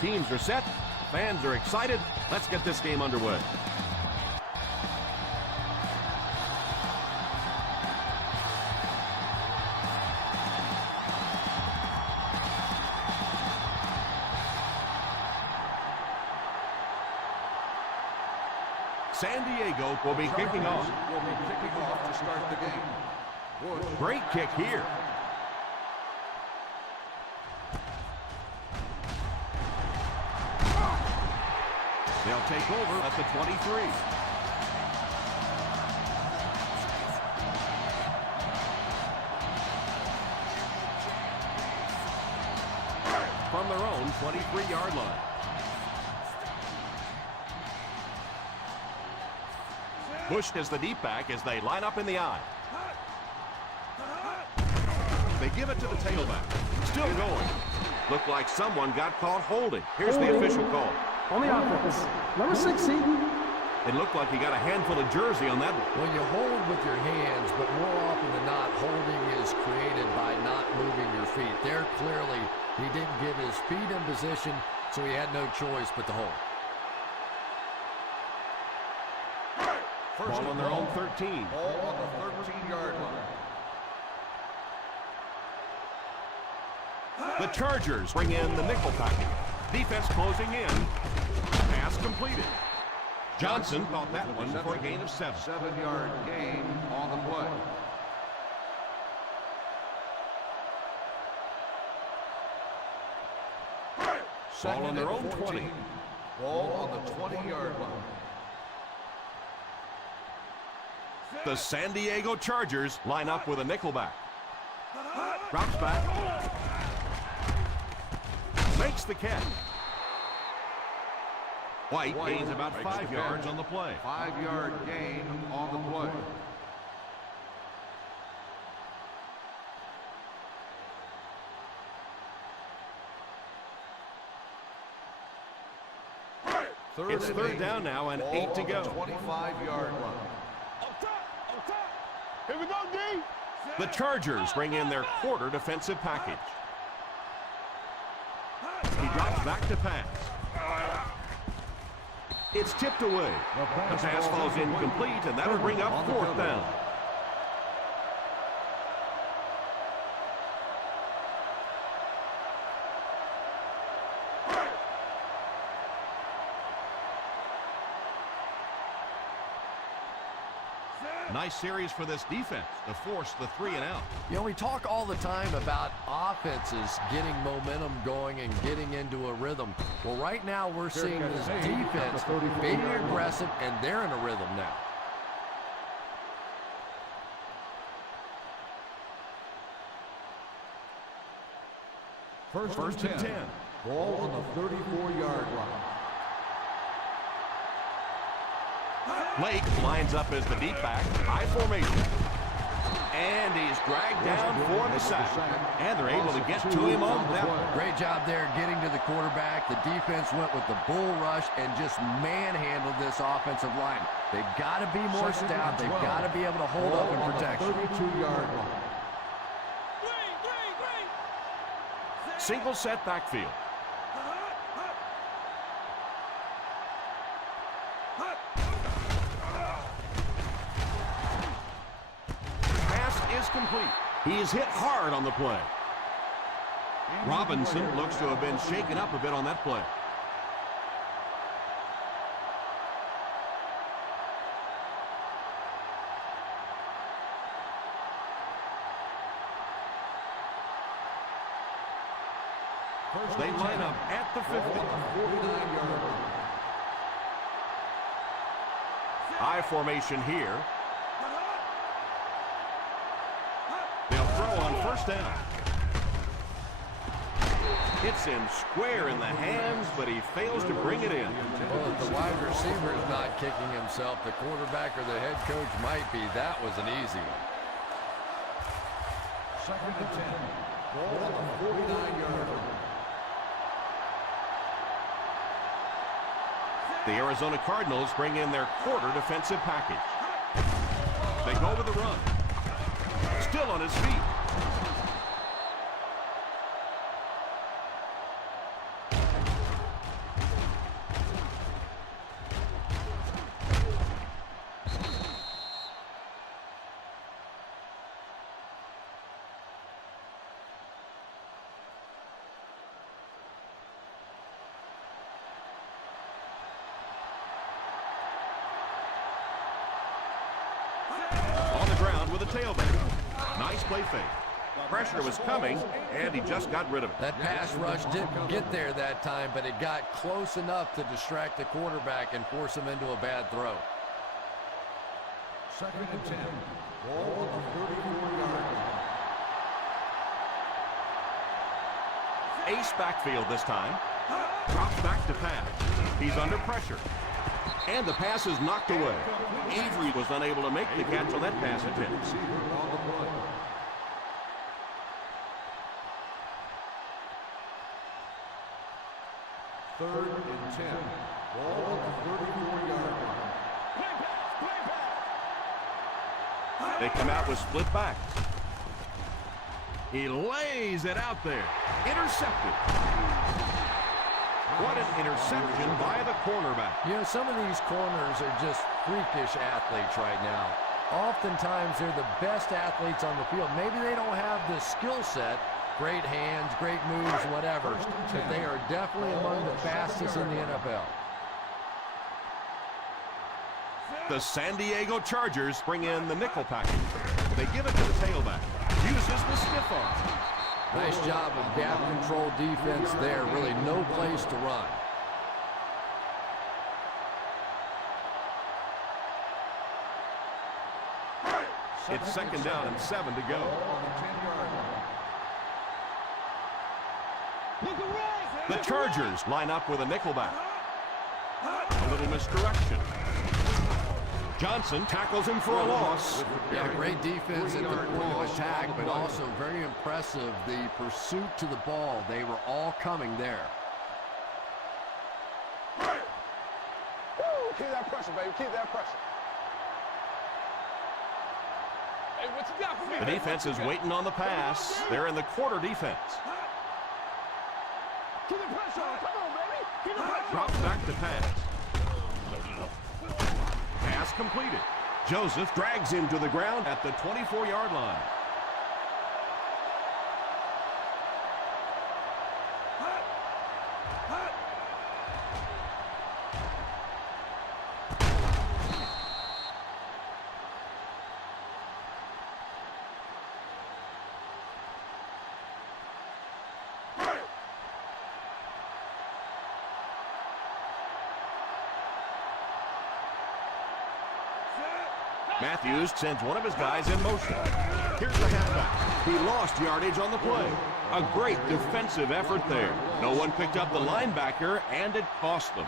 Teams are set. Fans are excited. Let's get this game underway. San Diego will be kicking off. To start the game. Great kick here. They'll take over at the 23. From their own 23-yard line. Pushed as the deep back as they line up in the eye. They give it to the tailback. Still going. Looked like someone got caught holding. Here's the official call. On the offense, number 16. It looked like he got a handful of jersey on that one. Well, you hold with your hands, but more often than not, holding is created by not moving your feet. There, clearly, he didn't get his feet in position, so he had no choice but to hold. Ball on their own 13. Ball on the 13-yard line. The Chargers bring in the nickel package. Defense closing in. Pass completed. Johnson caught that one for a gain of 7. 7-yard gain on the play. Ball on their own 20. Ball on the 20-yard line. The San Diego Chargers line up with a nickelback. Drops back. Makes the catch. White gains about 5 yards on the play. 5-yard gain on the play. It's third down now and 8 to go. 25-yard line. Here we go, D. The Chargers bring in their quarter defensive package. He drops back to pass. It's tipped away. The pass falls incomplete, and that'll bring up 4th down. Nice series for this defense to force the 3 and out. You know, we talk all the time about offenses getting momentum going and getting into a rhythm. Well, right now we're seeing this defense being aggressive, and they're in a rhythm now. First and 10. Ball on the 34-yard line. Lake lines up as the deep back, high formation. And he's dragged down for the sack. And they're able to get to him on that one. Great job there getting to the quarterback. The defense went with the bull rush and just manhandled this offensive line. They've got to be more stout. They've got to be able to hold up in protection. 32-yard line. Single set backfield. Complete. He is hit hard on the play. Robinson looks to have been shaken up a bit on that play. They line up at the 50. 49-yard line. I formation here. They'll throw on first down. Hits him square in the hands, but he fails to bring it in. Well, if the wide receiver is not kicking himself, the quarterback or the head coach might be. That was an easy one. 2nd and 10. Ball on the 49-yard line. The Arizona Cardinals bring in their quarter defensive package. They go with the run. Still on his feet. On the ground with a tailback. Nice play fake. Pressure was coming, and he just got rid of it. That pass rush didn't get there that time, but it got close enough to distract the quarterback and force him into a bad throw. 2nd and 10. Ball on the 34-yard line. Ace backfield this time. Drops back to pass. He's under pressure. And the pass is knocked away. Avery was unable to make the catch on that pass attempt. Third and 10. Ball on the 34-yard line. They come out with split backs. He lays it out there. Intercepted. What an interception by the cornerback. You know, some of these corners are just freakish athletes right now. Oftentimes, they're the best athletes on the field. Maybe they don't have the skill set, great hands, great moves, whatever, but they are definitely among the fastest in the NFL. The San Diego Chargers bring in the nickel package. They give it to the tailback. Uses the stiff arm. Nice job of gap control defense there. Really no place to run. It's 2nd down and 7 to go. The Chargers line up with a nickelback. A little misdirection. Johnson tackles him for a loss. Yeah, great defense at the point of attack, but also very impressive the pursuit to the ball. They were all coming there. Keep that pressure, baby. Keep that pressure. Hey, what you got for me? The defense is waiting on the pass. They're in the quarter defense. Keep the pressure on. Come on, baby. Keep the pressure on. Drops back to pass. Pass completed. Joseph drags him to the ground at the 24-yard line. Matthews sends one of his guys in motion. Here's the halfback. He lost yardage on the play. A great defensive effort there. No one picked up the linebacker, and it cost them.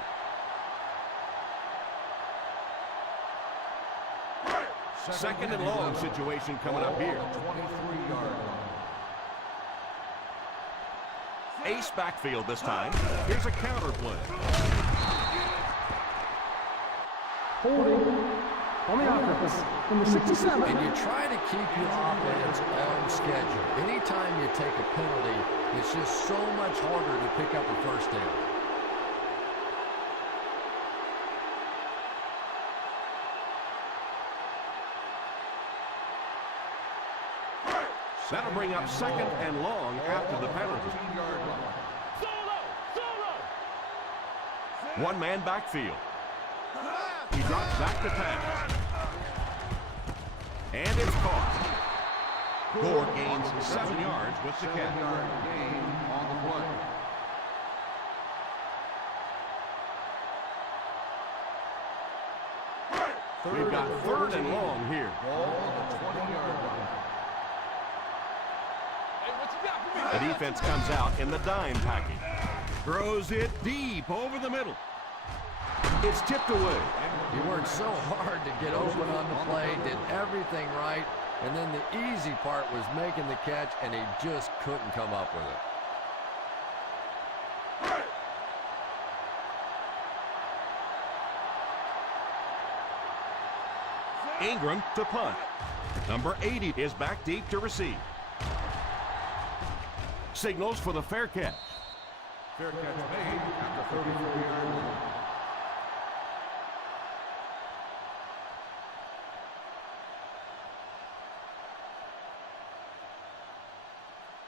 Second and long situation coming up here. 23-yard line. Ace backfield this time. Here's a counter play. Holding on the offense, number 67. And you try to keep your offense on schedule. Anytime you take a penalty, it's just so much harder to pick up a first down. That'll bring up 2nd and long after the penalty. 15-yard line. One man backfield. He drops back to pass. And it's caught. Gore gains 7 yards with the catch. 7-yard gain on the play. We've got 3rd and long here. Ball on the 20-yard line. Hey, what you got for me? The defense comes out in the dime package. Throws it deep over the middle. It's tipped away. He worked so hard to get open on the play, did everything right, and then the easy part was making the catch, and he just couldn't come up with it. Ingram to punt. Number 80 is back deep to receive. Signals for the fair catch. Fair catch made at the 34-yard line.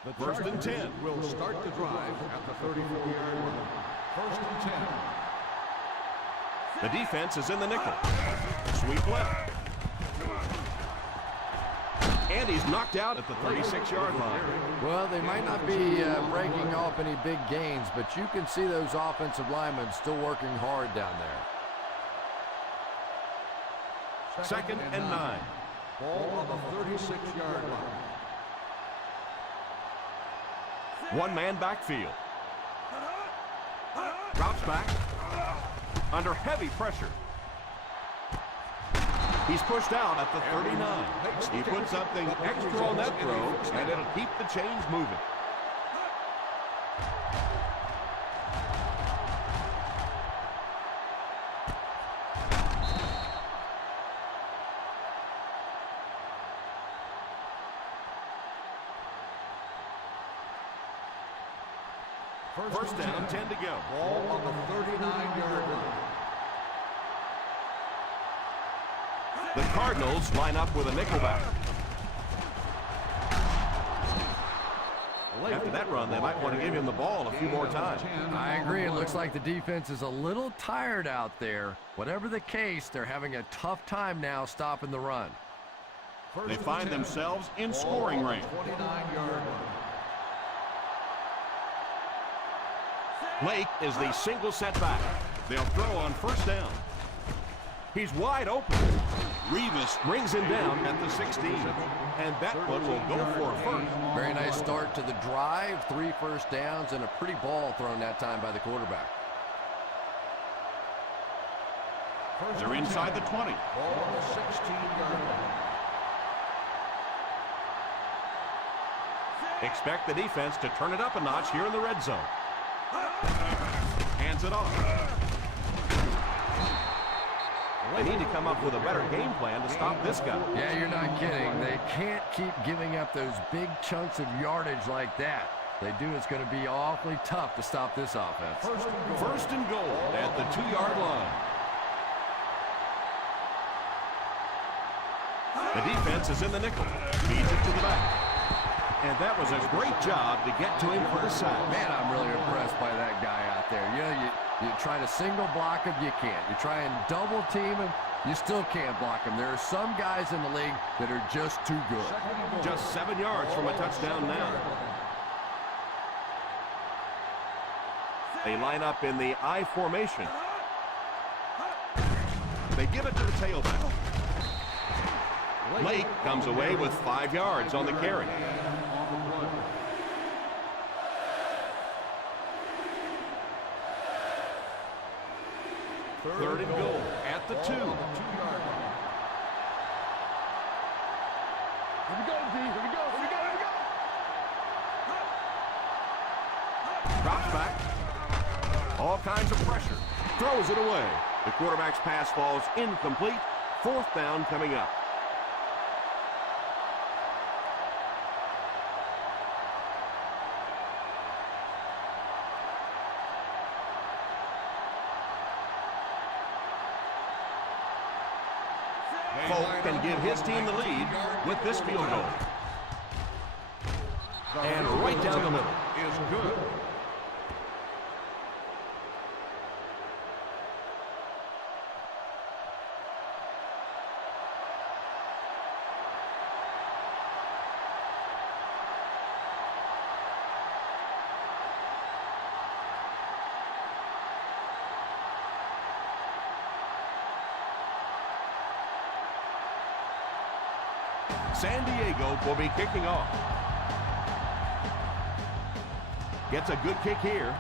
The 1st and 10. will start the drive at the 34-yard line. 1st and 10. The defense is in the nickel. Sweep left. And he's knocked out at the 36-yard line. Well, they might not be breaking off any big gains, but you can see those offensive linemen still working hard down there. 2nd and 9. Ball on the 36-yard line. One-man backfield. Drops back. Under heavy pressure. He's pushed out at the 39. He puts something extra on that throw, and it'll keep the chains moving. First down, 10 to go. Ball on the 39-yard line. The Cardinals line up with a nickelback. After that run, they might want to give him the ball a few more times. I agree. It looks like the defense is a little tired out there. Whatever the case, they're having a tough time now stopping the run. They find themselves in scoring range. 29-yard line. Lake is the single setback. They'll throw on 1st down. He's wide open. Revis brings him down at the 16. And that one will go for a first. Very nice start to the drive. 3 first downs and a pretty ball thrown that time by the quarterback. They're inside the 20. Ball on the 16-yard line. Expect the defense to turn it up a notch here in the red zone. Hands it off. They need to come up with a better game plan to stop this guy. Yeah, you're not kidding. They can't keep giving up those big chunks of yardage like that. If they do, it's going to be awfully tough to stop this offense. First and goal at the 2-yard line. The defense is in the nickel. Feeds it to the back. And that was a great job to get to him for the sack. Man, I'm really impressed by that guy out there. You know, you try to single block him, you can't. You try and double team him, you still can't block him. There are some guys in the league that are just too good. Just 7 yards from a touchdown now. They line up in the I formation. They give it to the tailback. Lake comes away with 5 yards on the carry. Third and goal at the 2. Here we go, D. Here we go. Here we go. Here we go. Drops back. All kinds of pressure. Throws it away. The quarterback's pass falls incomplete. 4th down coming up. Folk can give his team the lead with this field goal. And right down the middle. Is good. San Diego will be kicking off. Gets a good kick here.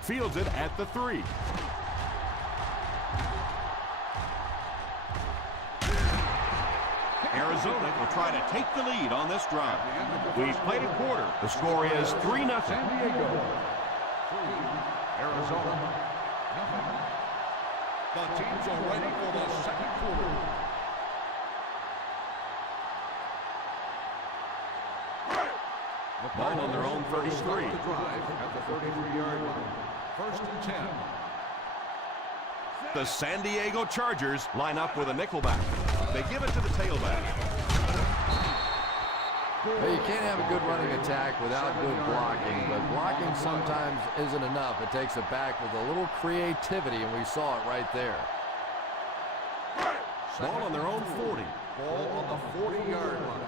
Fields it at the 3. Arizona will try to take the lead on this drive. We've played a quarter. The score is 3-0. San Diego 3, Arizona nothing. The teams are ready for the second quarter. The ball on their own 33. The drive at the 33-yard line. First and 10. The San Diego Chargers line up with a nickelback. They give it to the tailback. Well, you can't have a good running attack without good blocking, but blocking sometimes isn't enough. It takes a back with a little creativity, and we saw it right there. Ball on their own 40. Ball on the 40-yard line.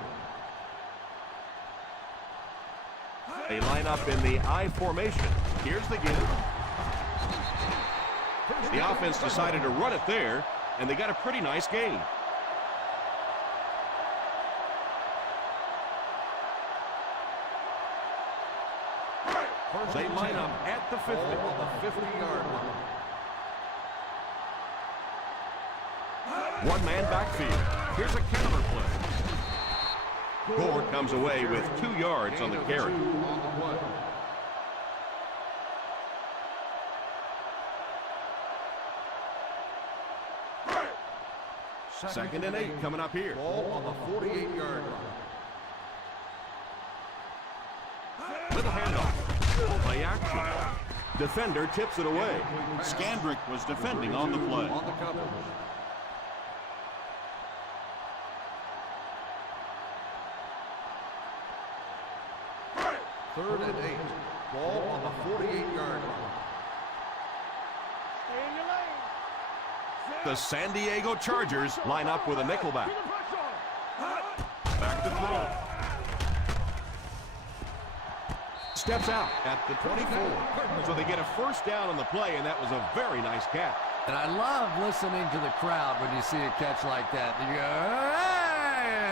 They line up in the I formation. Here's the give. The offense decided to run it there, and they got a pretty nice gain. They line up at the 50. Ball on the 50-yard line. One-man backfield. Here's a counter play. Gore comes away with 2 yards on the carry. 2 on the play. Second and 8 coming up here. Ball on the 48-yard line. With a handoff. Play action. Defender tips it away. Scandrick was defending on the play. On the coverage. Third and 8. Ball on the 48-yard line. Stay in your lane. The San Diego Chargers line up with a nickelback. Keep the pressure on. Back to throw. Steps out at the 24. So they get a first down on the play, and that was a very nice catch. And I love listening to the crowd when you see a catch like that. You go, hey!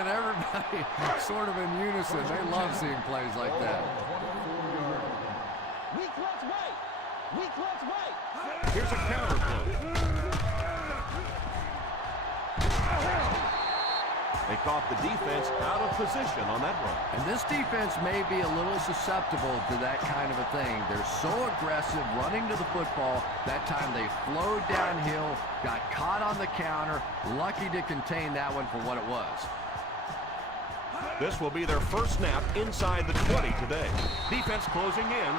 And everybody sort of in unison. They love seeing plays like that. Weak let's wait. Weak let's wait. Here's a counter play. They caught the defense out of position on that run. And this defense may be a little susceptible to that kind of a thing. They're so aggressive running to the football. That time they flowed downhill, got caught on the counter, lucky to contain that one for what it was. This will be their first snap inside the 20 today. Defense closing in.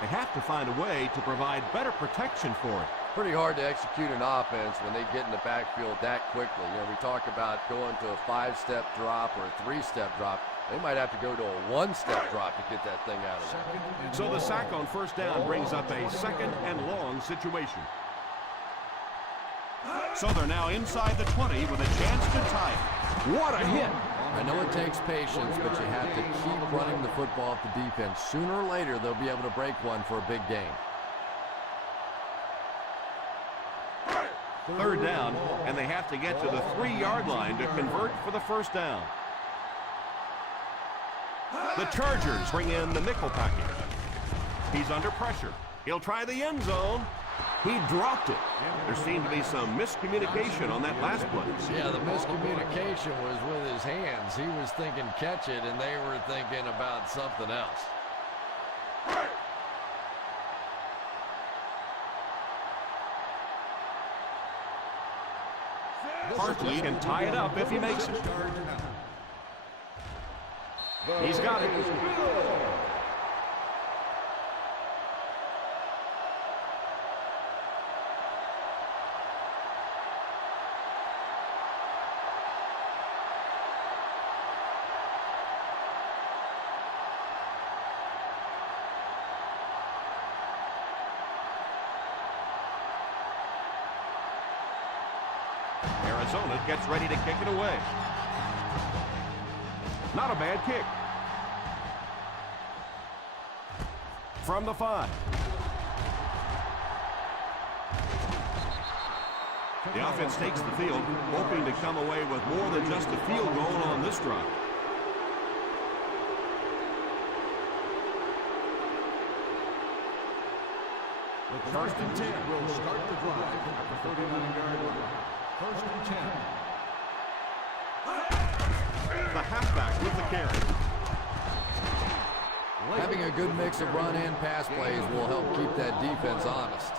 They have to find a way to provide better protection for it. Pretty hard to execute an offense when they get in the backfield that quickly. You know, we talk about going to a 5-step drop or a 3-step drop. They might have to go to a 1-step drop to get that thing out of there. So the sack on first down brings up a second and long situation. So they're now inside the 20 with a chance to tie it. What a hit! I know it takes patience, but you have to keep running the football at the defense. Sooner or later, they'll be able to break one for a big gain. Third down, and they have to get to the 3-yard line to convert for the first down. The Chargers bring in the nickel package. He's under pressure. He'll try the end zone. He dropped it. There seemed to be some miscommunication on that last play. Yeah, the miscommunication was with his hands. He was thinking catch it, and they were thinking about something else. Hartley can tie it up if he makes it. He's got it. Arizona gets ready to kick it away. Not a bad kick. From the 5. The offense takes the field, hoping to come away with more than just a field goal on this drive. First and 10 will start the drive at the 39-yard line. First and 10. The halfback with the carry. Having a good mix of run and pass plays will help keep that defense honest.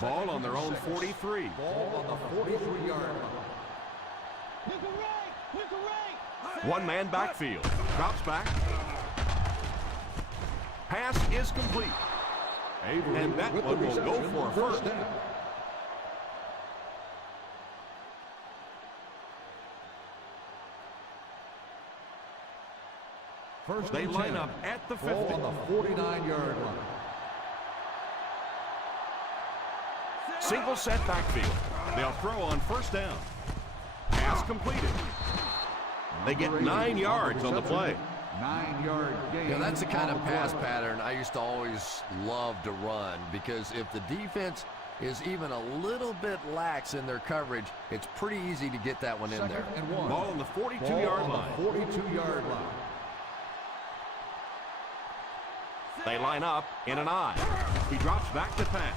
Ball on their own 43. Ball on the 43-yard line. One man backfield. Drops back. Pass is complete. And that one will go for a first down. They line up at the 50. Ball on the 49-yard line. Single set backfield. They'll throw on first down. Pass completed. They get 9 yards on the play. 9-yard gain. Yeah, that's the kind of pass pattern I used to always love to run, because if the defense is even a little bit lax in their coverage, it's pretty easy to get that one in there. And 1. Ball on the 42-yard line. 42-yard line. They line up in an I. He drops back to pass.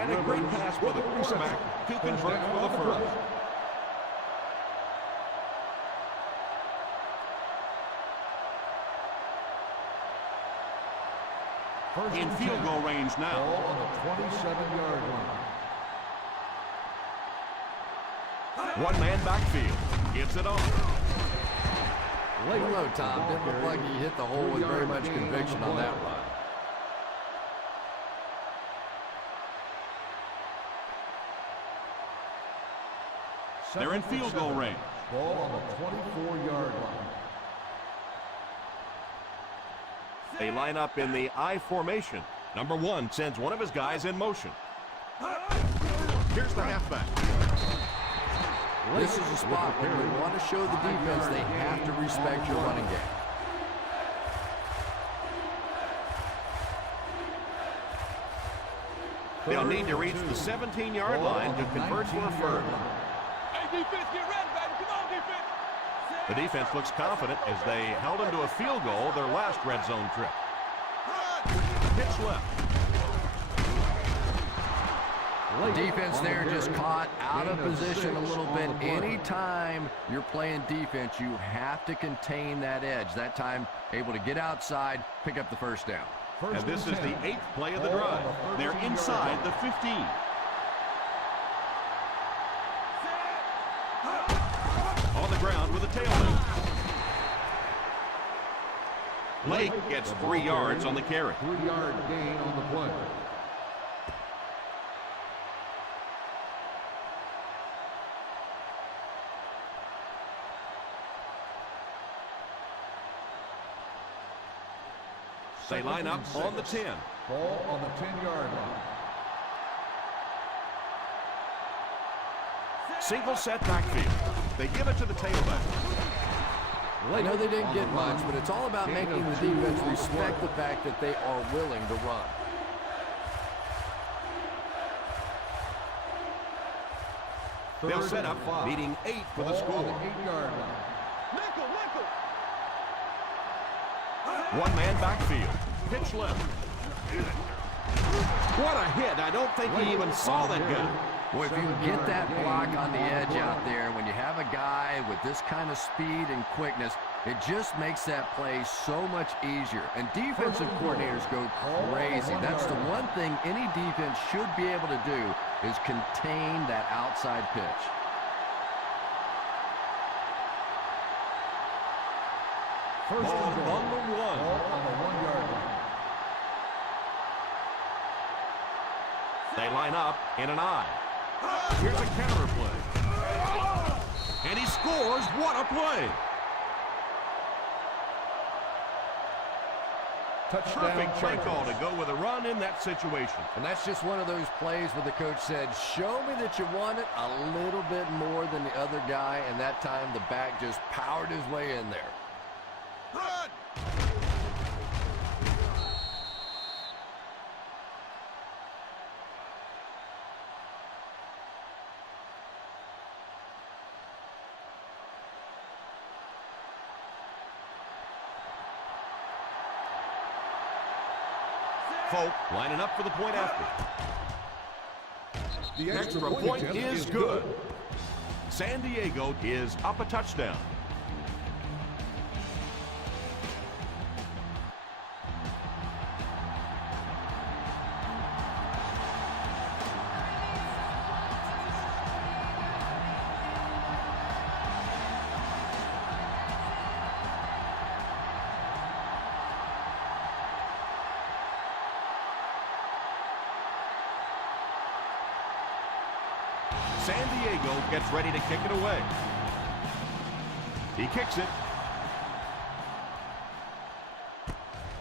And a great pass for the quarterback to convert for the first. In field goal range now. Ball on the 27-yard line. One man backfield. Gives it on. Hello, Tom. Didn't look like he hit the hole with very much conviction on that run. They're in field goal range. Ball on the 24-yard line. They line up in the I formation. Number 1 sends one of his guys in motion. Here's the halfback. This is a spot where you want to show the defense they have to respect your running game. They'll need to reach the 17-yard line to convert for a first. Hey, defense, get ready, baby. Come on, defense. The defense looks confident as they held them to a field goal their last red zone trip. Pitch left. The defense there just caught out of position a little bit. Anytime you're playing defense, you have to contain that edge. That time, able to get outside, pick up the first down. And this is the 8th play of the drive. They're inside the 15. On the ground with a tailback. Blake gets 3 yards on the carry. 3-yard gain on the play. They line up on the 10. Ball on the 10-yard line. Single set backfield. They give it to the tailback. I know they didn't get much, but it's all about making the defense respect the fact that they are willing to run. They'll set up, beating 8 for the score. 8-yard line. One man backfield. Pitch left. What a hit. I don't think he even saw that guy. Well, if you can get that block on the edge out there, when you have a guy with this kind of speed and quickness, it just makes that play so much easier. And defensive coordinators go crazy. That's the one thing any defense should be able to do, is contain that outside pitch. Ball on the 1. Ball on the 1-yard line. They line up in an I. Here's a counter play. And he scores. What a play. Perfect play call to go with a run in that situation. And that's just one of those plays where the coach said, show me that you want it a little bit more than the other guy, and that time the back just powered his way in there. Run! Folk lining up for the point after. The Extra point is good. San Diego is up a touchdown. San Diego gets ready to kick it away. He kicks it.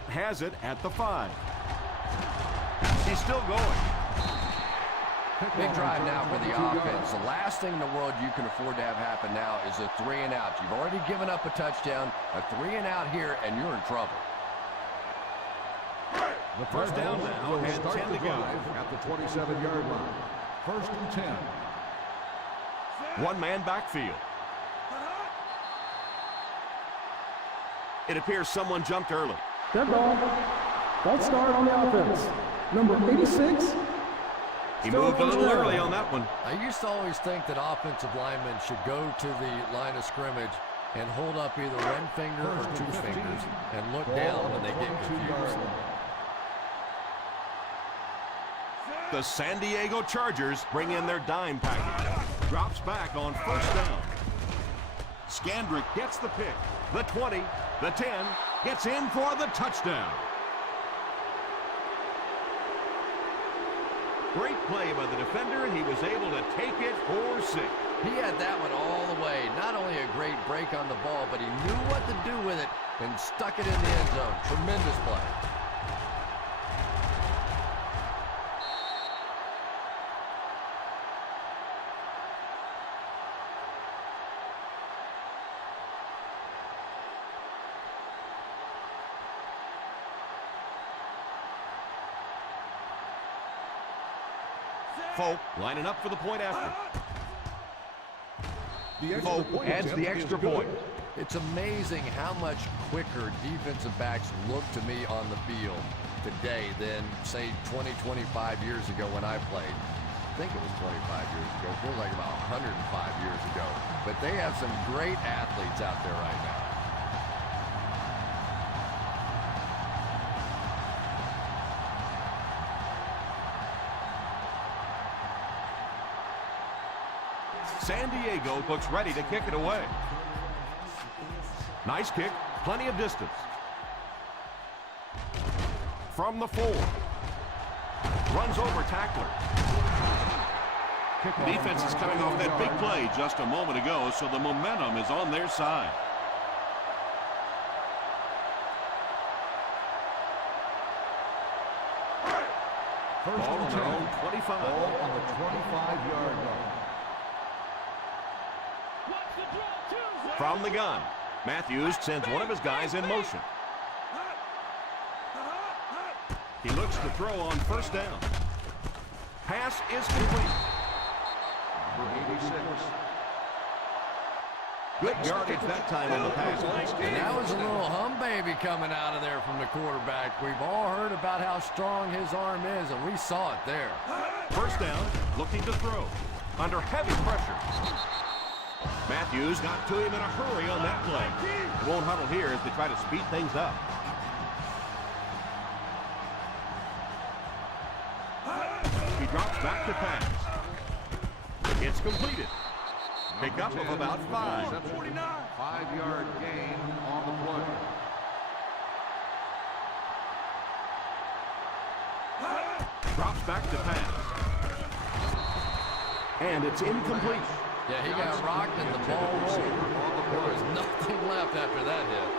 Has it at the 5. He's still going. Big drive now for the offense. The last thing in the world you can afford to have happen now is a 3 and out. You've already given up a touchdown, a 3 and out here, and you're in trouble. The First down now, will and start 10 the to go. drive at the 27-yard line. First and 10. One-man backfield. It appears someone jumped early. Dead ball. False start on the offense. Number 86. He moved a little early on that one. I used to always think that offensive linemen should go to the line of scrimmage and hold up either one finger or 2 fingers and look down when they get confused. The San Diego Chargers bring in their dime package. Drops back on first down. Scandrick gets the pick. The 20, the 10, gets in for the touchdown. Great play by the defender. He was able to take it for 6. He had that one all the way. Not only a great break on the ball, but he knew what to do with it and stuck it in the end zone. Tremendous play. Folk lining up for the point after. The Folk adds the extra point. It's amazing how much quicker defensive backs look to me on the field today than, say, 20, 25 years ago when I played. I think it was 25 years ago. It feels like about 105 years ago. But they have some great athletes out there right now. San Diego looks ready to kick it away. Nice kick, plenty of distance. From the 4. Runs over tackler. Defense is coming off that big play just a moment ago, so the momentum is on their side. First Ball and on their 10. own 25. Ball on the 25-yard line. From the gun, Matthews sends one of his guys in motion. He looks to throw on first down. Pass is complete. Number 86. Good yardage that time in the pass. And that was a little hum baby coming out of there from the quarterback. We've all heard about how strong his arm is, and we saw it there. First down, looking to throw. Under heavy pressure. Matthews got to him in a hurry on that play. They won't huddle here as they try to speed things up. He drops back to pass. It's completed. Pickup of about 5. 5-yard gain on the play. Drops back to pass. And it's incomplete. Yeah, he got rocked and the ball rolled. There was nothing left after that hit.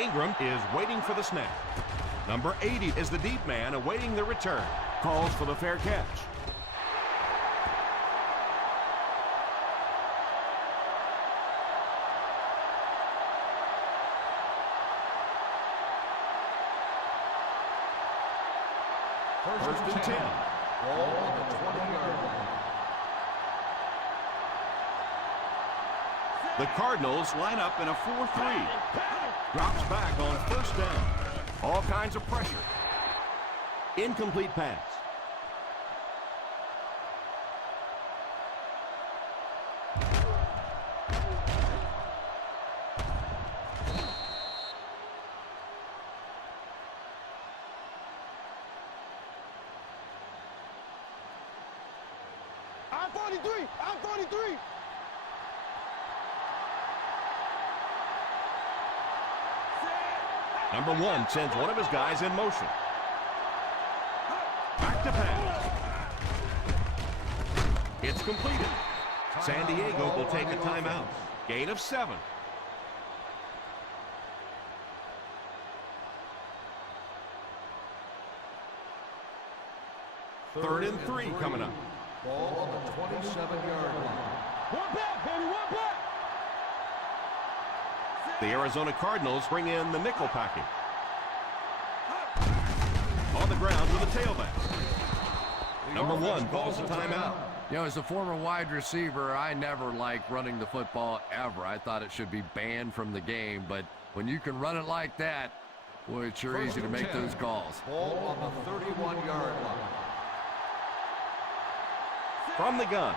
Ingram is waiting for the snap. Number 80 is the deep man awaiting the return. Calls for the fair catch. First and 10. Ball on the 20-yard line. The Cardinals line up in a 4-3. Drops back on first down. All kinds of pressure. Incomplete pass. I'm 43. I'm 43. Number 1 sends one of his guys in motion. Back to pass. It's completed. San Diego will take a timeout. Gain of 7. Third and 3 coming up. Ball on the 27-yard line. One back, baby, one back. The Arizona Cardinals bring in the nickel package. On the ground with a tailback. Number 1 calls a timeout. You know, as a former wide receiver, I never liked running the football ever. I thought it should be banned from the game, but when you can run it like that, boy, it's sure easy to make those calls. Ball on the 31-yard line. From the gun.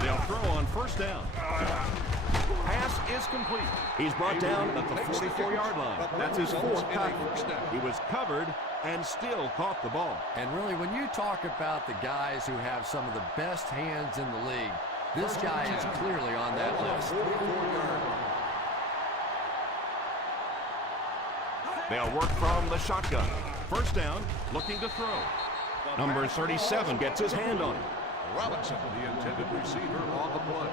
They'll throw on first down. Pass is complete. He's brought down at the 44-yard line. That's his 4th tackle. He was covered and still caught the ball. And really, when you talk about the guys who have some of the best hands in the league, this guy is clearly on that list. They'll work from the shotgun. First down, looking to throw. Number 37 gets his hand on it. Robinson, the intended receiver, on the play.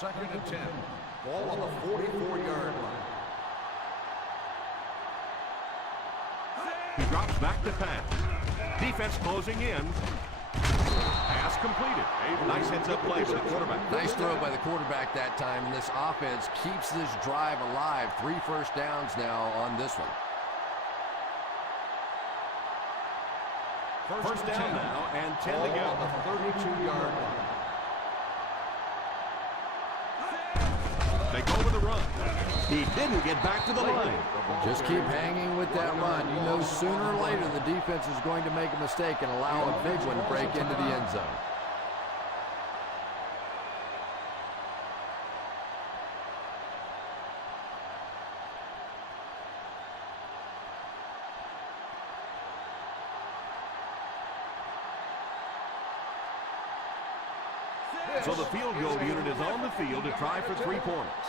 Second and 10. Ball on the 44-yard line. He drops back to pass. Defense closing in. Pass completed. Nice heads-up play for the quarterback. Nice throw by the quarterback that time, and this offense keeps this drive alive. 3 first downs now on this one. First down now, and 10 to go. On the 32-yard line. They go with a run. He didn't get back to the line. Just keep hanging with that run. You know sooner or later the defense is going to make a mistake and allow a big one to break into the end zone. So the field goal unit is on the field to try for 3 points.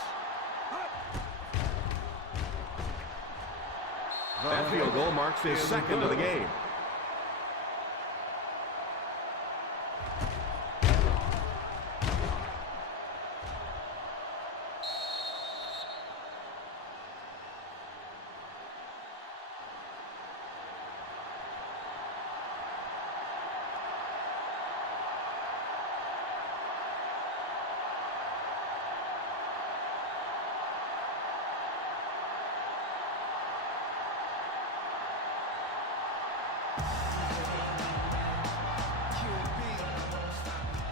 That field goal marks his 2nd of the game.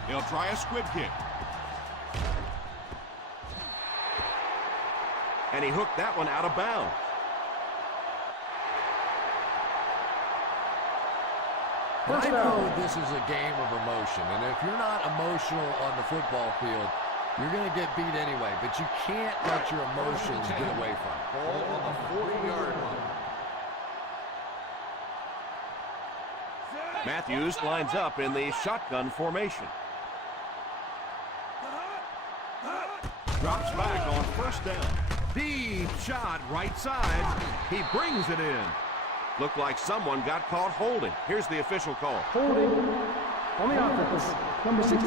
He'll try a squib kick. And he hooked that one out of bounds. I know this is a game of emotion, and if you're not emotional on the football field, you're going to get beat anyway, but you can't let your emotions get away from it. Ball on the 40-yard line. Matthews lines up in the shotgun formation. Drops back on first down. Deep shot, right side. He brings it in. Looked like someone got caught holding. Here's the official call. Holding. On the offense, number 62.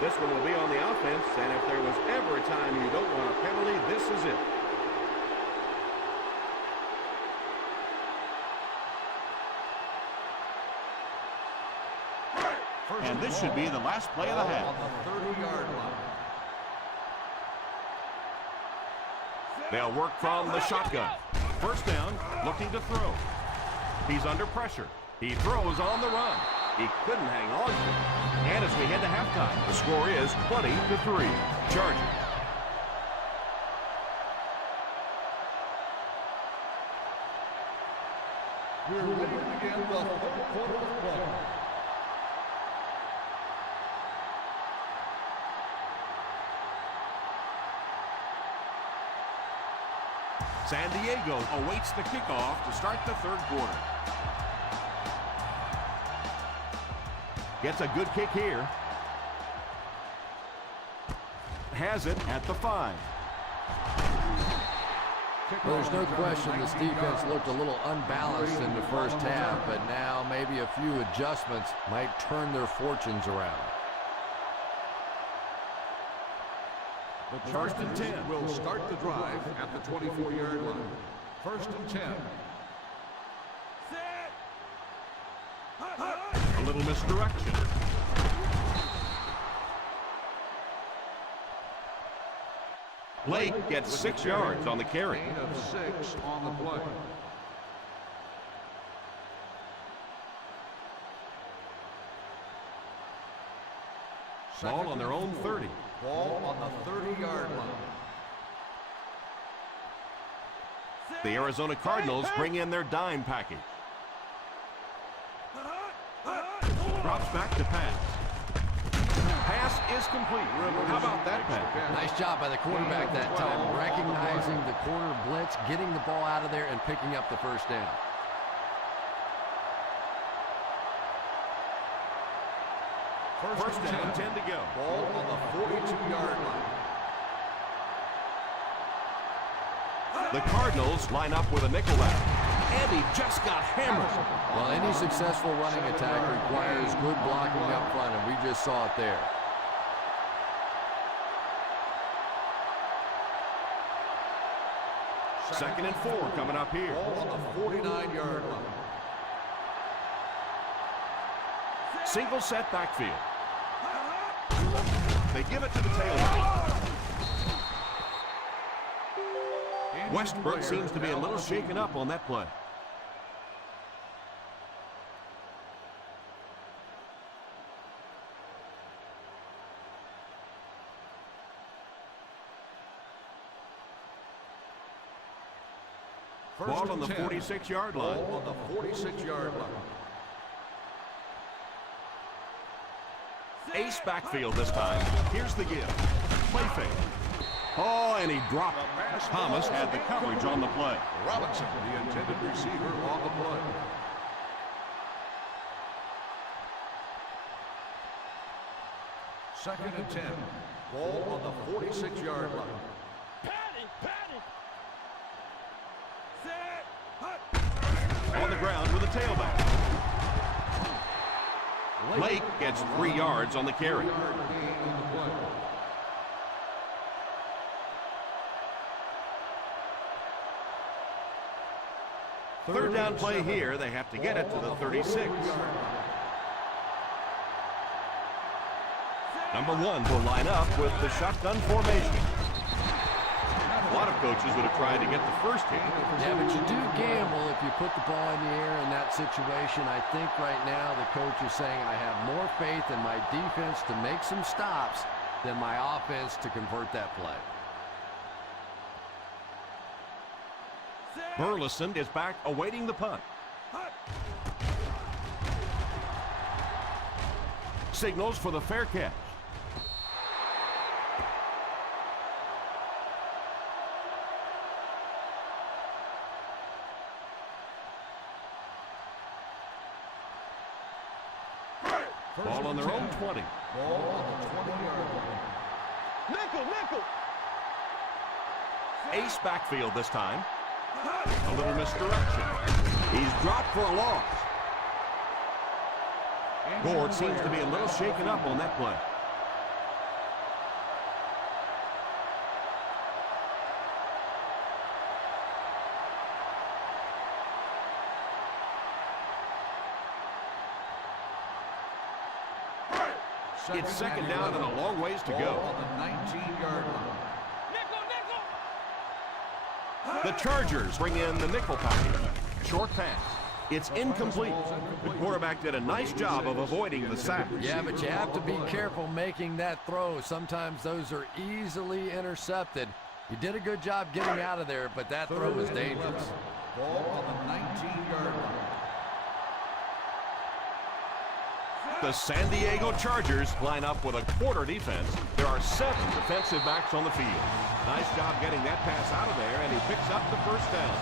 This one will be on the offense, and if there was ever a time you don't want a penalty, this is it. And this should be the last play of the half. On the 30-yard line. They'll work from the shotgun. First down, looking to throw. He's under pressure. He throws on the run. He couldn't hang on to it. And as we head to halftime, the score is 20-3. Chargers. We're ready to begin the third quarter of play. San Diego awaits the kickoff to start the third quarter. Gets a good kick here. Has it at the 5. Well, there's no question this defense looked a little unbalanced in the first half, but now maybe a few adjustments might turn their fortunes around. The Chargers will start the drive at the 24-yard line. First and 10. A little misdirection. Blake gets 6 yards on the carry. Gain of 6 on the play. Ball on their own 30. Ball on the 30-yard line. The Arizona Cardinals bring in their dime package. Drops back to pass. Pass is complete. How about that pass? Nice job by the quarterback that time, recognizing the corner blitz, getting the ball out of there, and picking up the first down. First down, 10 to go. Ball on the 42-yard line. The Cardinals line up with a nickel back. And he just got hammered. Well, any successful running attack requires good blocking up front, and we just saw it there. Second and 4 coming up here. Ball on the 49-yard line. Single set backfield. They give it to the tailback. Westbrook seems to be a little shaken up on that play. Ball on the 46-yard line. Ball on the 46-yard line. Ace backfield this time. Here's the give. Play fake. Oh, and he dropped. Thomas had the coverage on the play. Robinson, the intended receiver, on the play. Second and 10. Ball on the 46-yard line. On the ground with a tailback. Blake gets 3 yards on the carry. Third down play here. They have to get it to the 36. Number 1 will line up with the shotgun formation. A lot of coaches would have tried to get the first hit. Yeah, but you do gamble if you put the ball in the air in that situation. I think right now the coach is saying I have more faith in my defense to make some stops than my offense to convert that play. Burleson is back awaiting the punt. Signals for the fair catch. Ball on their own 20. Ball on the 20-yard line. Nickel. Ace backfield this time. A little misdirection. He's dropped for a loss. Gord seems to be a little shaken up on that play. It's second down and a long ways to go. On the 19-yard line. The Chargers bring in the nickel package. Short pass. It's incomplete. The quarterback did a nice job of avoiding the sack. Yeah, but you have to be careful making that throw. Sometimes those are easily intercepted. He did a good job getting out of there, but that throw was dangerous. Ball on the 19-yard line. The San Diego Chargers line up with a quarter defense. There are 7 defensive backs on the field. Nice job getting that pass out of there, and he picks up the first down.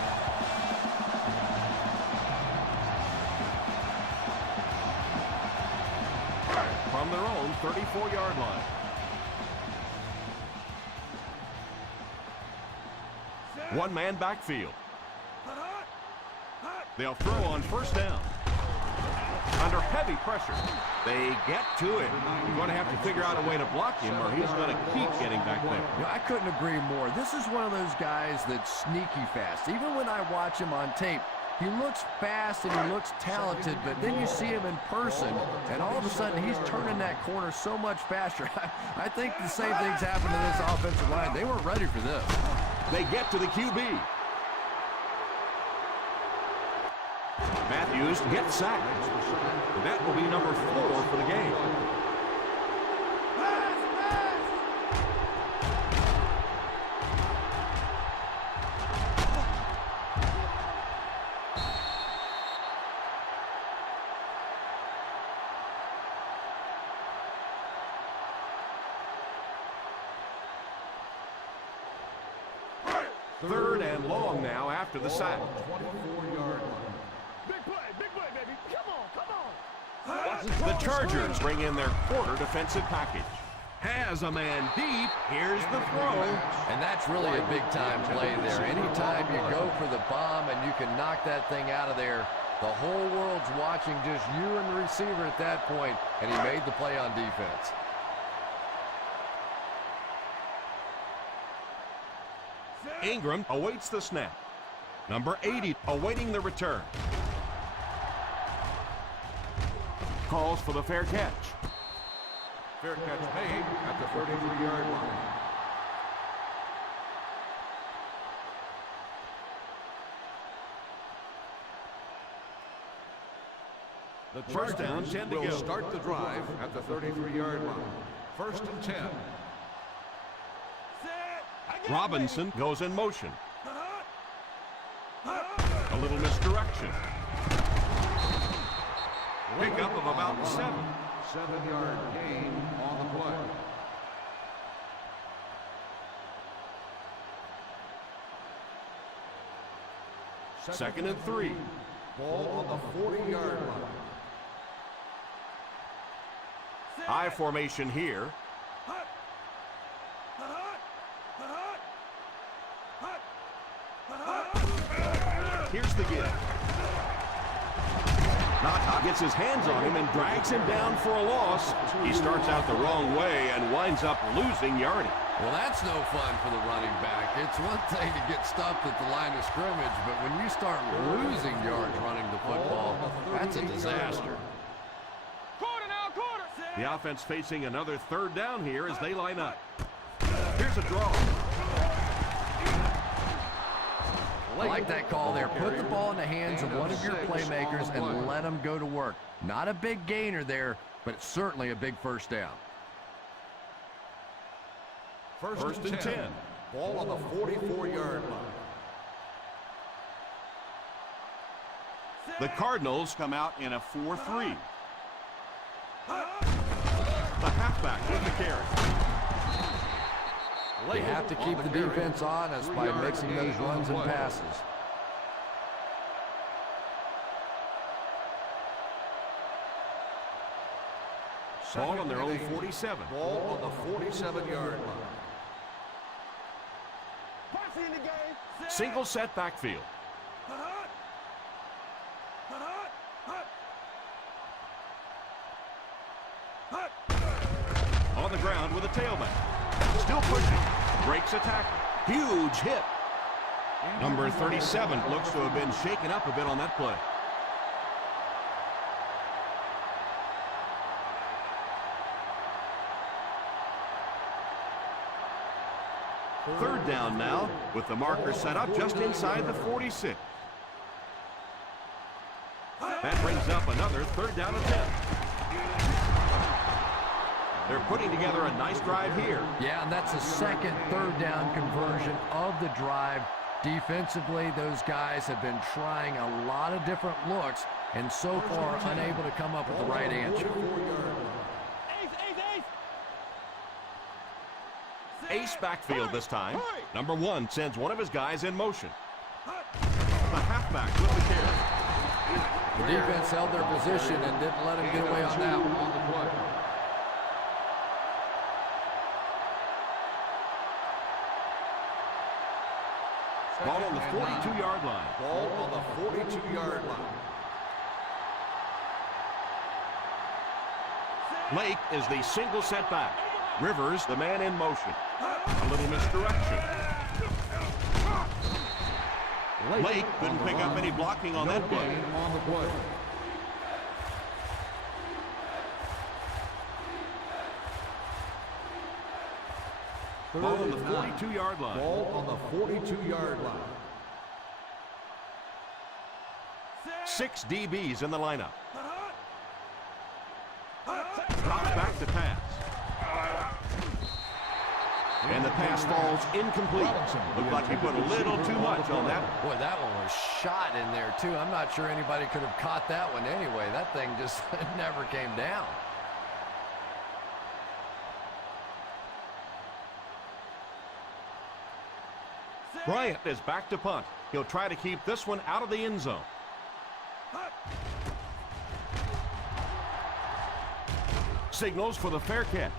From their own 34-yard line. One-man backfield. They'll throw on first down. Under heavy pressure. They get to it. You're going to have to figure out a way to block him, or he's going to keep getting back there. You know, I couldn't agree more. This is one of those guys that's sneaky fast. Even when I watch him on tape, he looks fast and he looks talented, but then you see him in person, and all of a sudden he's turning that corner so much faster. I think the same thing's happened to this offensive line. They weren't ready for this. They get to the QB. Matthews gets sacked. And that will be number 4 for the game. Third and long now after the sack. 24-yard line. Big play, baby. Come on. The Chargers bring in their quarter defensive package. Has a man deep. Here's the throw. And that's really a big-time play there. Anytime you go for the bomb and you can knock that thing out of there, the whole world's watching just you and the receiver at that point, and he made the play on defense. Ingram awaits the snap. Number 80 awaiting the return. Calls for the fair catch. Fair catch made at the 33-yard line. The First down, 10 to will go. start the drive at the 33-yard line. First and 10. Robinson goes in motion. A little misdirection. Pickup of about 7. 7-yard gain on the play. Second and 3. Ball on the 40-yard line. I formation here. Here's the give. Nata gets his hands on him and drags him down for a loss. He starts out the wrong way and winds up losing yardage. Well, that's no fun for the running back. It's one thing to get stopped at the line of scrimmage, but when you start losing yards running the football, that's a disaster. Quarter now, quarter. The offense facing another third down here as they line up. Here's a draw. I like that call there. Put the ball in the hands of one of your playmakers and let them go to work. Not a big gainer there, but it's certainly a big first down. First and 10. Ball on the 44-yard line. The Cardinals come out in a 4-3. The halfback with the carry. They have to keep the defense honest by mixing those runs and passes. Ball on their own 47. Ball on the 47-yard line. Posse in the game. Single set backfield. On the ground with a tailback. Still pushing. Breaks a tackle. Huge hit. Number 37 looks to have been shaken up a bit on that play. Third down now with the marker set up just inside the 46. That brings up another third down attempt. They're putting together a nice drive here. Yeah, and that's a second third down conversion of the drive. Defensively, those guys have been trying a lot of different looks and so far unable to come up with the right answer. Ace backfield this time. Number 1 sends one of his guys in motion. The halfback with the carry. The defense held their position and didn't let him get away on that one. Ball on the 42-yard line. Ball on the 42-yard line. Lake is the single setback. Rivers, the man in motion. A little misdirection. Lake couldn't pick up any blocking on that play. On the play. Ball on the 42-yard line. Ball on the 42-yard line. 6 DBs in the lineup. Drops back to pass. And the pass falls incomplete. Looked like he put a little too much on that. Boy, that one was shot in there, too. I'm not sure anybody could have caught that one anyway. That thing just never came down. Bryant is back to punt. He'll try to keep this one out of the end zone. Signals for the fair catch.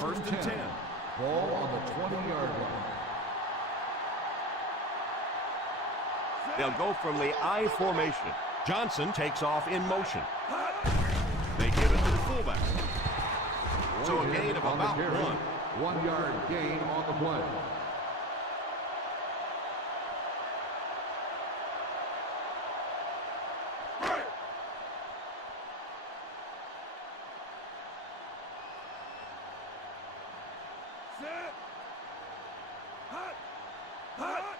First and 10. Ball on the 20-yard line. They'll go from the I formation. Johnson takes off in motion. They give it to the fullback. So a gain of about 1. 1 yard gain on the play.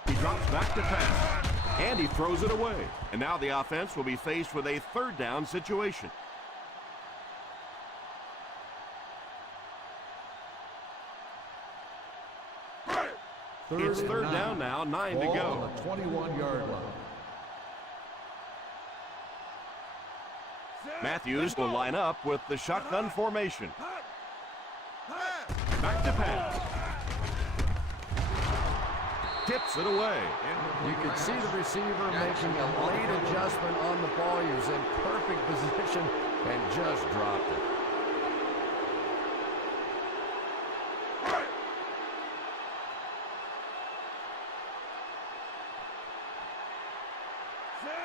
He drops back to pass. And he throws it away. And now the offense will be faced with a third down situation. It's third down now, 9 to go. On the 21-yard line. Matthews will line up with the shotgun formation. Back to pass. Tips it away. You could see the receiver making a late adjustment on the ball. He was in perfect position and just dropped it.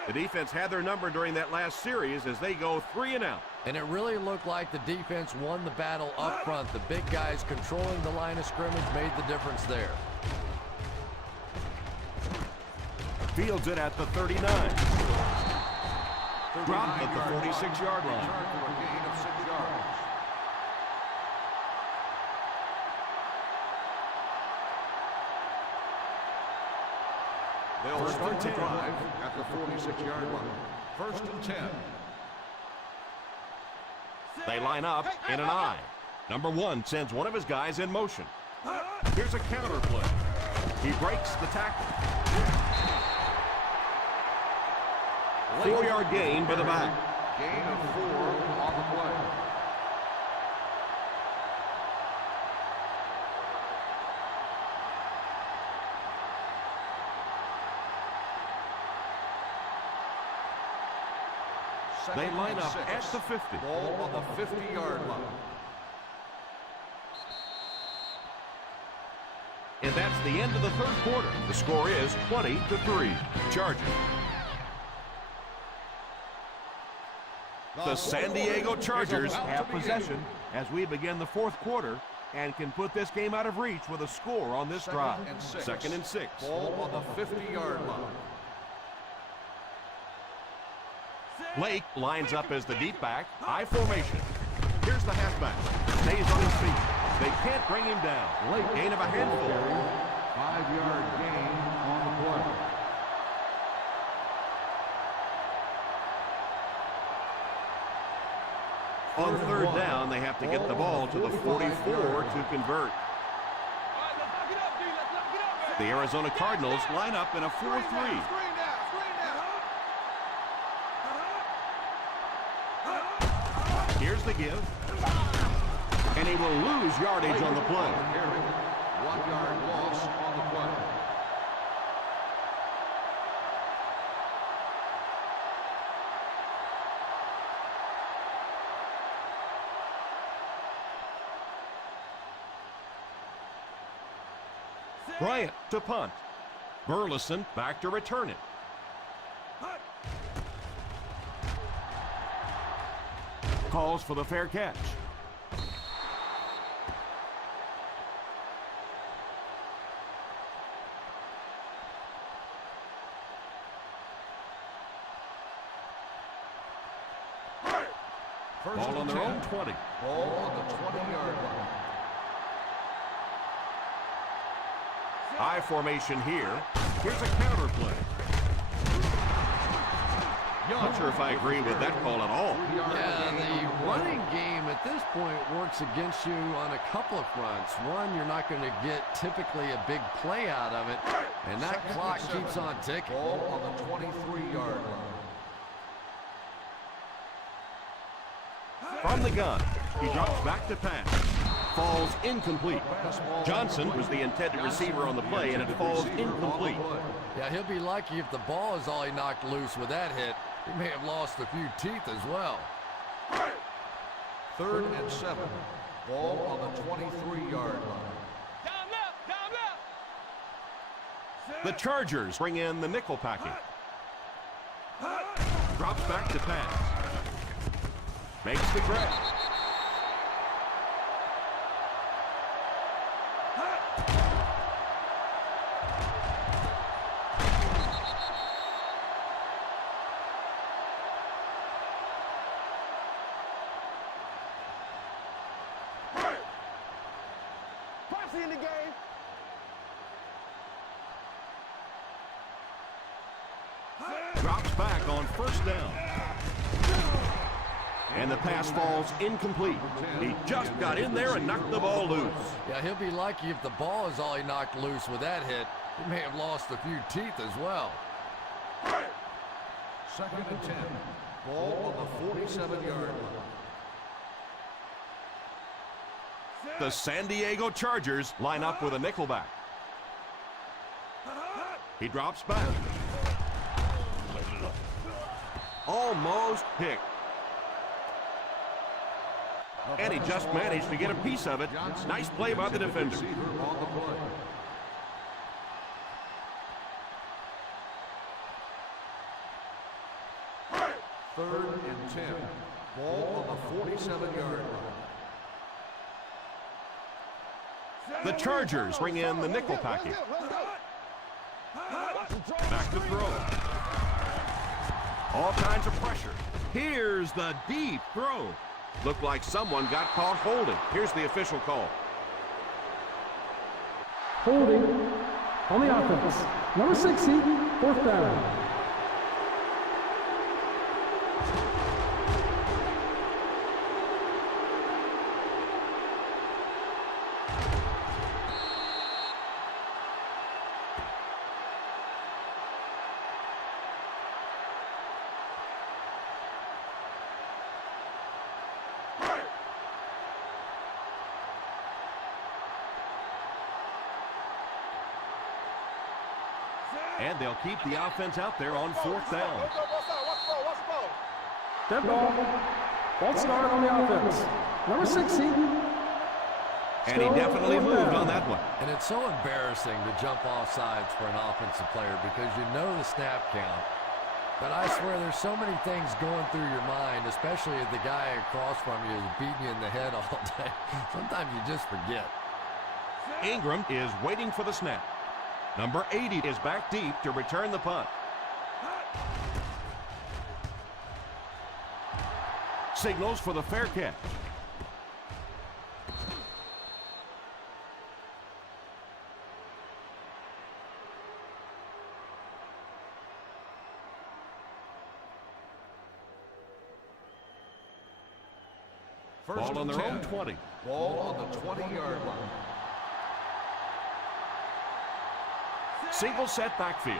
The defense had their number during that last series as they go 3 and out. And it really looked like the defense won the battle up front. The big guys controlling the line of scrimmage made the difference there. Fields it at the 39. Dropped at the 46-yard line. For a gain of 6 yards. They'll start the drive at the 46-yard line. First and 10. They line up in an I. Number 1 sends one of his guys in motion. Here's a counter play. He breaks the tackle. 4-yard gain by the back. Gain of 4 on the play. They line up at the 50. Ball on the 50-yard line. And that's the end of the third quarter. The score is 20-3. Chargers. The San Diego Chargers have possession as we begin the fourth quarter and can put this game out of reach with a score on this drive. 2nd and 6. Ball on the 50-yard line. Blake lines up as the deep back. High formation. Here's the halfback. Stays on his feet. They can't bring him down. Late gain of a handful. 5-yard gain on the play. On third down, they have to get the ball to the 44 to convert. The Arizona Cardinals line up in a 4-3. Here's the give. And he will lose yardage on the play. 1-yard loss on the play. Bryant to punt. Burleson back to return it. Calls for the fair catch. Ball on their own 20. Ball on the 20-yard line. High formation here. Here's a counter play. Not sure if I agree with that call at all. Yeah, the running game at this point works against you on a couple of fronts. One, you're not going to get typically a big play out of it, and that clock keeps on ticking. Ball on the 23-yard line. From the gun, he drops back to pass. Falls incomplete. Johnson was the intended receiver on the play, and it falls incomplete. Yeah, he'll be lucky if the ball is all he knocked loose with that hit. He may have lost a few teeth as well. 3rd and 7. Ball on the 23-yard line. Down left. The Chargers bring in the nickel package. Drops back to pass. Makes the grab. In the game. Drops back on 1st down. And the pass falls incomplete. He just got in there and knocked the ball loose. Yeah, he'll be lucky if the ball is all he knocked loose with that hit. He may have lost a few teeth as well. 2nd and 10. Ball on the 47-yard line. The San Diego Chargers line up with a nickelback. He drops back. Almost picked. And he just managed to get a piece of it. Nice play by the defender. On the play. Third and 10. Ball on the 47-yard line. The Chargers bring in the nickel package. Back to throw. All kinds of pressure. Here's the deep throw. Looked like someone got caught holding. Here's the official call. Holding on the offense. Number 60, 4th down. And they'll keep the offense out there on 4th down. Dead ball. False start on the offense. Number 60. And he definitely moved on that one. And it's so embarrassing to jump off sides for an offensive player because you know the snap count. But I swear there's so many things going through your mind, especially if the guy across from you is beating you in the head all day. Sometimes you just forget. Ingram is waiting for the snap. Number 80 is back deep to return the punt. Signals for the fair catch. Ball on their own 20. Ball on the 20-yard line. Single set backfield.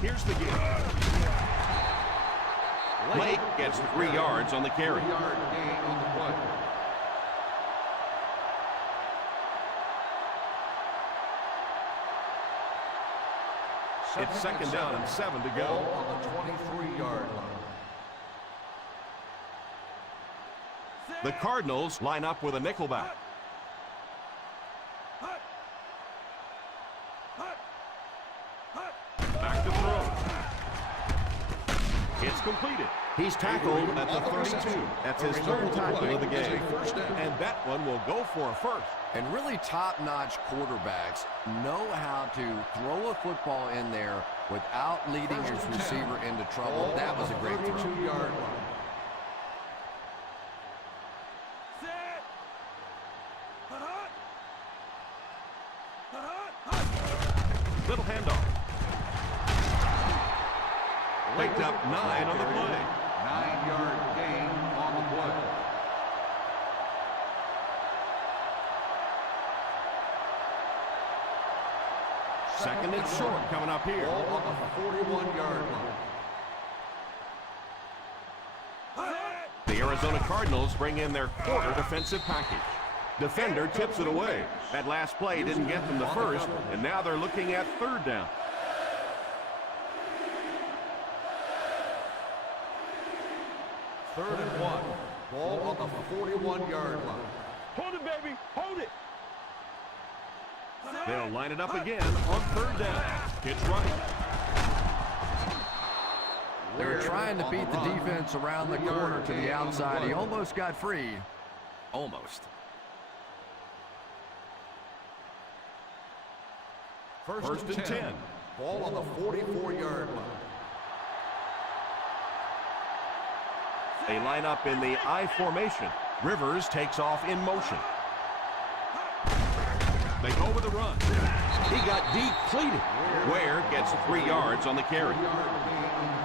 Here's the give. Lake gets 3 yards on the carry. 3-yard gain on the play. It's second down and 7 to go. Ball on the 23-yard line. The Cardinals line up with a nickelback. Back to throw. It's completed. He's tackled at the 32. That's his third tackle of the game. And that one will go for a first. And really top-notch quarterbacks know how to throw a football in there without leading his receiver into trouble. That was a great throw. 32-yard line. Little handoff. Picked up 9 on the play. 9-yard gain on the play. Second and short coming up here. Ball on the 41-yard line. The Arizona Cardinals bring in their quarter defensive package. Defender tips it away. That last play didn't get them the first, and now they're looking at third down. Third and 1. Ball on the 41-yard line. Hold it, baby. Hold it. They'll line it up again on third down. It's right. They were trying to beat the defense around the corner to the outside. He almost got free. Almost. First and 10. Ball on the 44-yard line. They line up in the I formation. Rivers takes off in motion. They go with the run. He got depleted. Ware gets 3 yards on the carry. 3-yard gain on the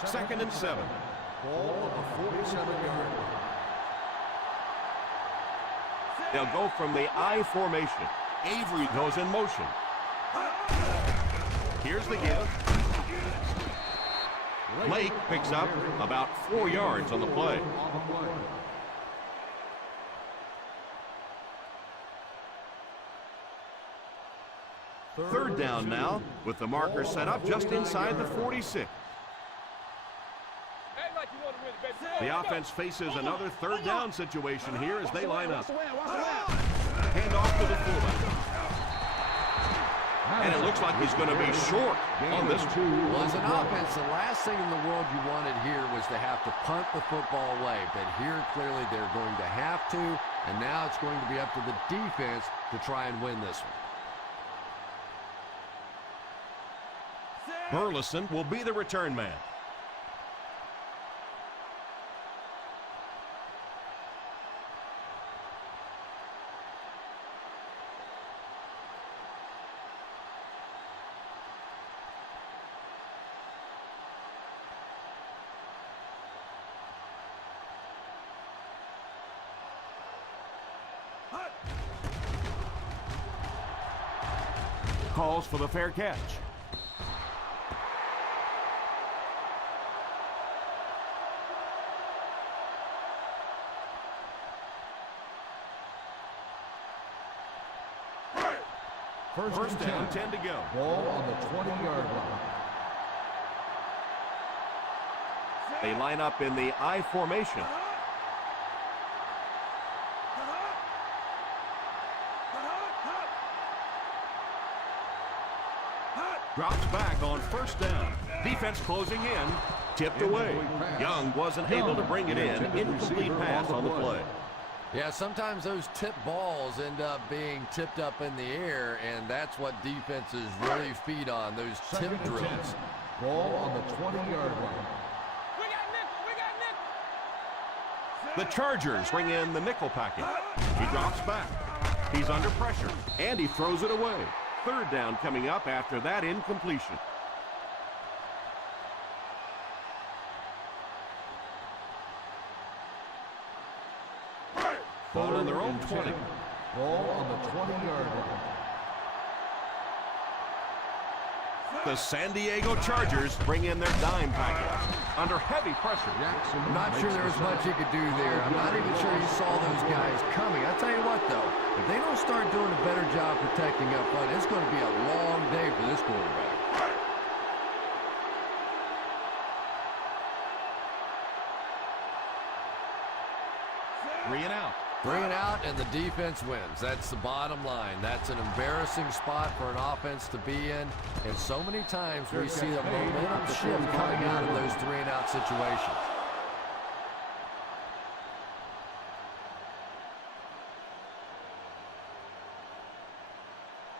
play. Second and 7. Ball on the 47-yard line. They'll go from the I formation. Avery goes in motion. Here's the give. Lake picks up about 4 yards on the play. Third down now, with the marker set up just inside the 46. Act like you want to win, baby. The offense faces another third down situation here as they line up. Hand off to the fullback. And it looks like he's going to be short on this one. Well, as an offense, the last thing in the world you wanted here was to have to punt the football away. But here, clearly, they're going to have to. And now it's going to be up to the defense to try and win this one. Burleson will be the return man. Calls for the fair catch. First down, 10 to go. Ball on the 20-yard line. They line up in the I formation. Drops back on first down. Defense closing in. Tipped away. Young wasn't able to bring it in. Incomplete pass on the play. Yeah, sometimes those tip balls end up being tipped up in the air, and that's what defenses really feed on, those tip drills. Ball on the 20-yard line. We got nickel. We got nickel. The Chargers bring in the nickel package. He drops back. He's under pressure, and he throws it away. Third down coming up after that incompletion. Ball on their own 20. Ball on the 20-yard line. The San Diego Chargers bring in their dime package. Under heavy pressure. I'm not sure there was much he could do there. I'm not even sure he saw those guys coming. I'll tell you what, though, if they don't start doing a better job protecting up front, it's going to be a long day for this quarterback. 3 and out. 3 and out, and the defense wins. That's the bottom line. That's an embarrassing spot for an offense to be in. And so many times we see the momentum shift coming out of those 3 and out situations.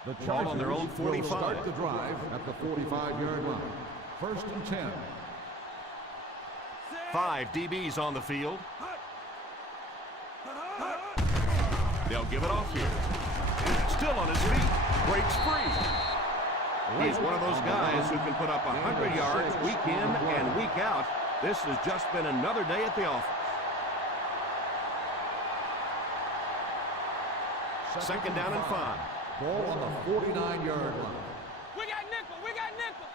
The Ball on their own Chargers will 45. start the drive at the 45-yard line. First and 10. 5 DBs on the field. They'll give it off here. Still on his feet. Breaks free. He's one of those guys who can put up 100 yards week in and week out. This has just been another day at the office. Second down and 5. Ball on the 49-yard line. We got nickel. We got nickel.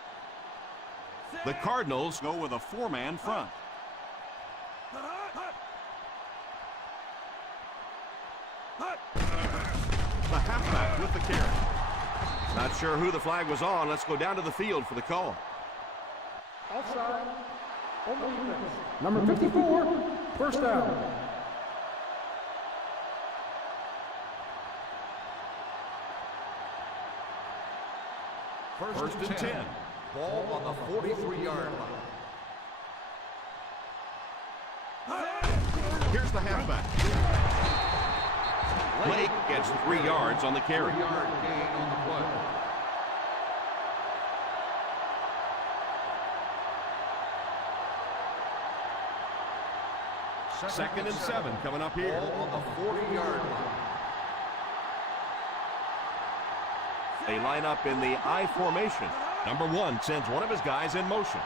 The Cardinals go with a 4-man front. The halfback with the carry. Not sure who the flag was on. Let's go down to the field for the call. Outside. On the defense. Number 54. First down. First and 10. Ball on the 43-yard line. Here's the halfback. Blake gets 3 yards on the carry. 3-yard gain on the play. Second and 7 coming up here. Ball on the 40-yard line. They line up in the I formation. Number 1 sends one of his guys in motion.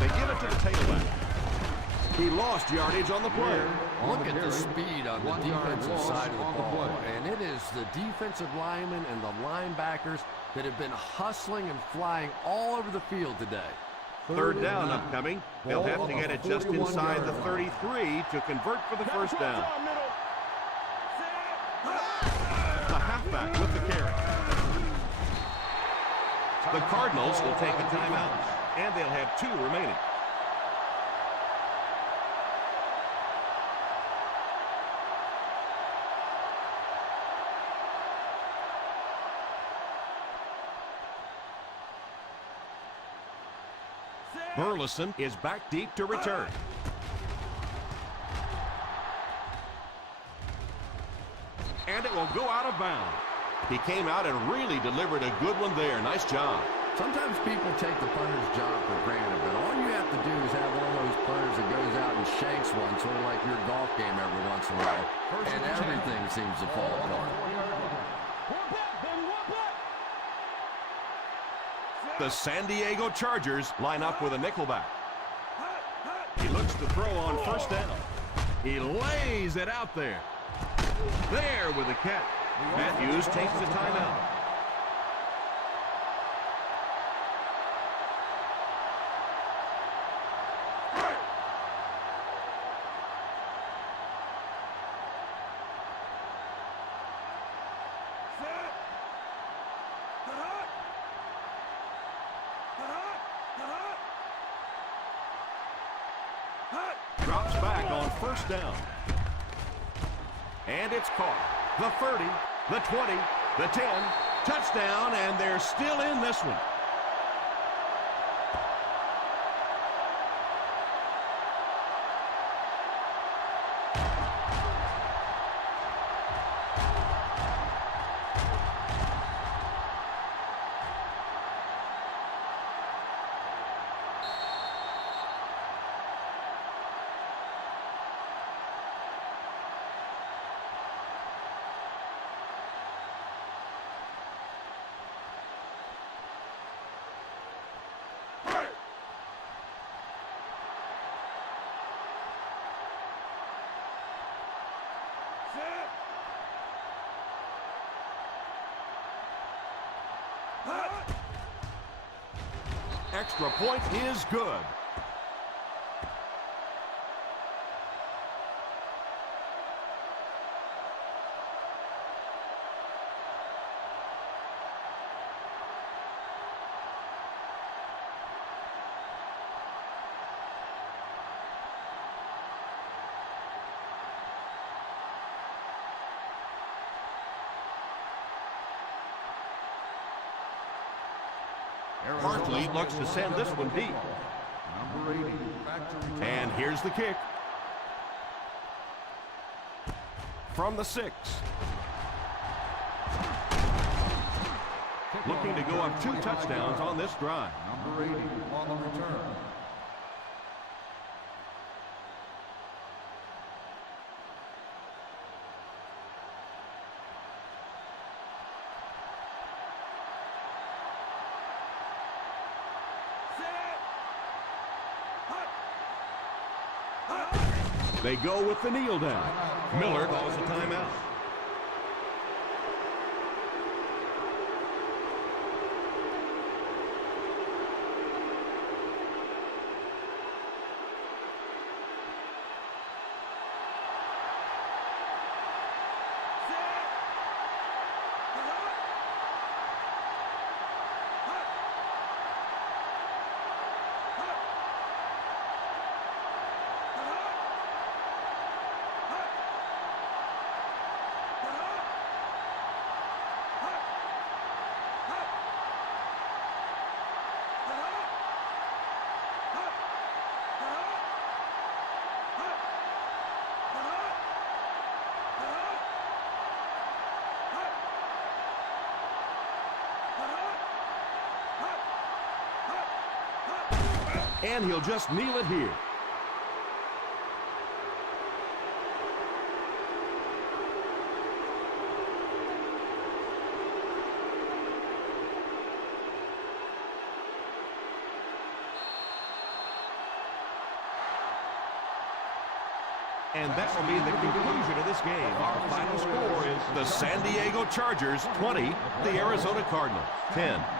They give it to the tailback. He lost yardage on the play. Look at the speed on the defensive side of the ball. And it is the defensive linemen and the linebackers that have been hustling and flying all over the field today. Third down upcoming. They'll have to get it just inside the 33 to convert for the first down. The halfback with the carry. The Cardinals will take a timeout, and they'll have 2 remaining. Burleson is back deep to return. And it will go out of bounds. He came out and really delivered a good one there. Nice job. Sometimes people take the punter's job for granted, but all you have to do is have one of those punters that goes out and shanks one, sort of like your golf game every once in a while, and everything seems to fall apart. The San Diego Chargers line up with a nickelback. He looks to throw on first down. He lays it out there. There with the catch. Matthews takes the timeout. Drops back on first down. And it's caught. The 30, the 20, the 10. Touchdown, and they're still in this one. Extra point is good. Hartley looks to send this one deep. Number 80, back to return. And here's the kick. From the 6. Looking to go up 2 touchdowns on this drive. Number 80 on the return. They go with the kneel down. Miller calls a timeout. And he'll just kneel it here. And that will be the conclusion of this game. Our final score is the San Diego Chargers 20, the Arizona Cardinals 10.